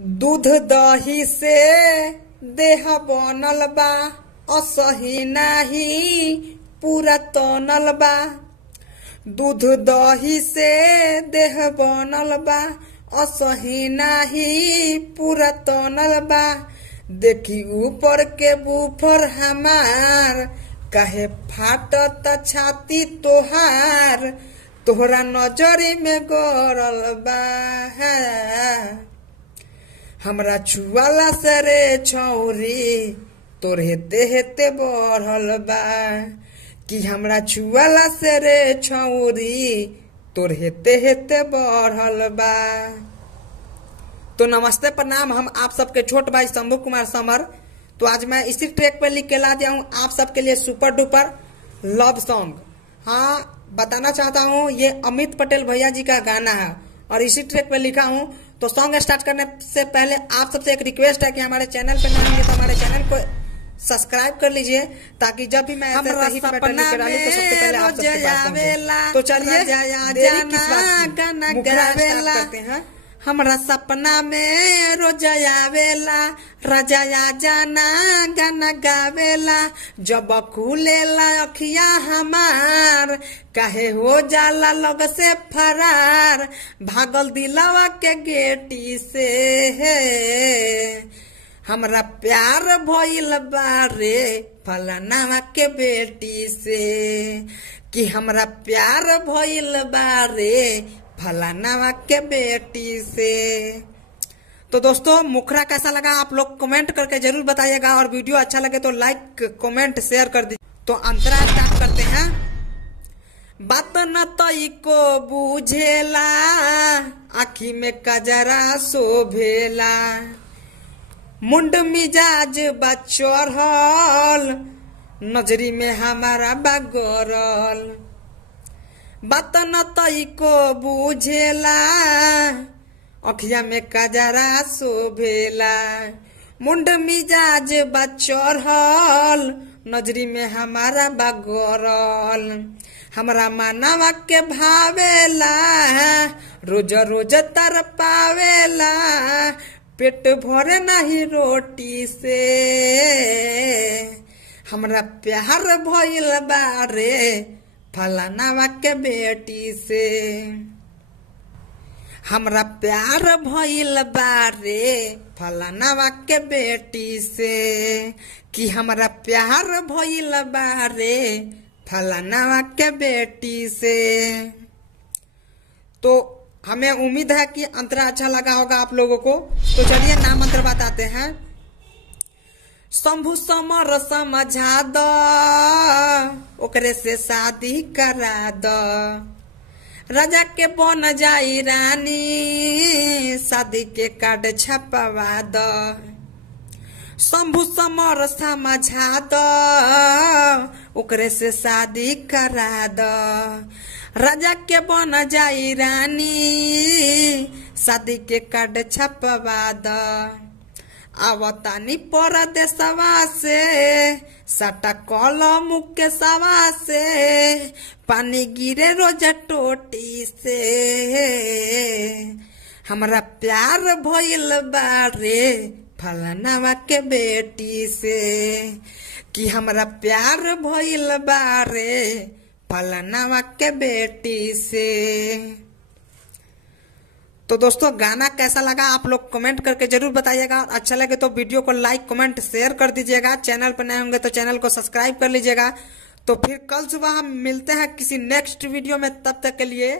दूध दही से देह बनल बा, असही नाही पूरा तनल बा। दूध दही से देह बनल बा, असही नाही पूरा तनल बा। देखी ऊपर के बूफर हमार, काहे फाटत छाती तोहार, तोहरा नजरी में गड़ल बा। हमरा छुआला से रे छौरी, तोर हेते हेते बढ़ल बा। कि हमरा छुआला से रे छौरी, तोर हेते हेते बढ़ल बा। तो नमस्ते प्रणाम, हम आप सबके छोट भाई शंभू कुमार समर। तो आज मैं इसी ट्रैक पर लिख के ला दिया हूँ आप सबके लिए सुपर डुपर लव सॉन्ग। हाँ, बताना चाहता हूँ ये अमित पटेल भैया जी का गाना है और इसी ट्रैक पे लिखा हूँ। तो सॉन्ग स्टार्ट करने से पहले आप सबसे एक रिक्वेस्ट है कि हमारे चैनल पे नए होंगे तो हमारे चैनल को सब्सक्राइब कर लीजिए, ताकि जब भी मैं ऐसे सही मैटर लेकर डालूं तो सबसे पहले आप सबके पास पहुंचे। तो चलिए देरी किस बात की, मुखड़ा स्टार्ट करते हैं। हमरा सपना में रोज आवेला, रजाया जाना गाना गावेला। जब खुलेला अखिया हमार, काहे हो जाला लग से फरार, भागल दिलवा के गेटी से। हमरा प्यार भइल बारे फलाना के बेटी से, कि हमरा प्यार भइल बारे फलाना के बेटी से। तो दोस्तों, मुखरा कैसा लगा आप लोग कमेंट करके जरूर बताइएगा, और वीडियो अच्छा लगे तो लाइक कमेंट शेयर कर दीजिए। तो अंतरा स्टार्ट करते हैं। बात न तई को बुझेला, आखी में कजरा शोभेला। मुंड मिजाज बा चढ़ल, नजरी में हमारा बगरल। बात न तई को बुझेला, अखिया में कजरा शोभेला। मुंड मिजाज बा चढ़ल, नजरी में हमारा बगरल। हमरा मानवा के भावेला, रोज रोज तर पावेला। पेट भरे नहीं रोटी से, हमरा प्यार भइल बारे फलाना के बेटी से। हमरा प्यार भइल बारे फलाना के बेटी से, कि हमरा प्यार भइल बारे फलाना के बेटी से। तो हमें उम्मीद है कि अंतरा अच्छा लगा होगा आप लोगों को। तो चलिए नाम मंत्र बताते हैं। शंभू समर समझा दो, ओकरे से शादी करा दो। राजा के बन जाई रानी, शादी के कार्ड छपवा दो। शंभू समर समझा दो, ओकरे से शादी करा दो। राजा के बन जाई रानी, शादी के कार्ड छपवा दो। आवतानी परदेसवा से, साटा कलम के सवा से। पानी गिरे रोज टोटी से, हमरा प्यार भइल बारे फलाना के बेटी से। कि हमरा प्यार भइल बारे फलाना के बेटी से। तो दोस्तों, गाना कैसा लगा आप लोग कमेंट करके जरूर बताइएगा। अच्छा लगे तो वीडियो को लाइक कमेंट शेयर कर दीजिएगा। चैनल पर नए होंगे तो चैनल को सब्सक्राइब कर लीजिएगा। तो फिर कल सुबह हम मिलते हैं किसी नेक्स्ट वीडियो में, तब तक के लिए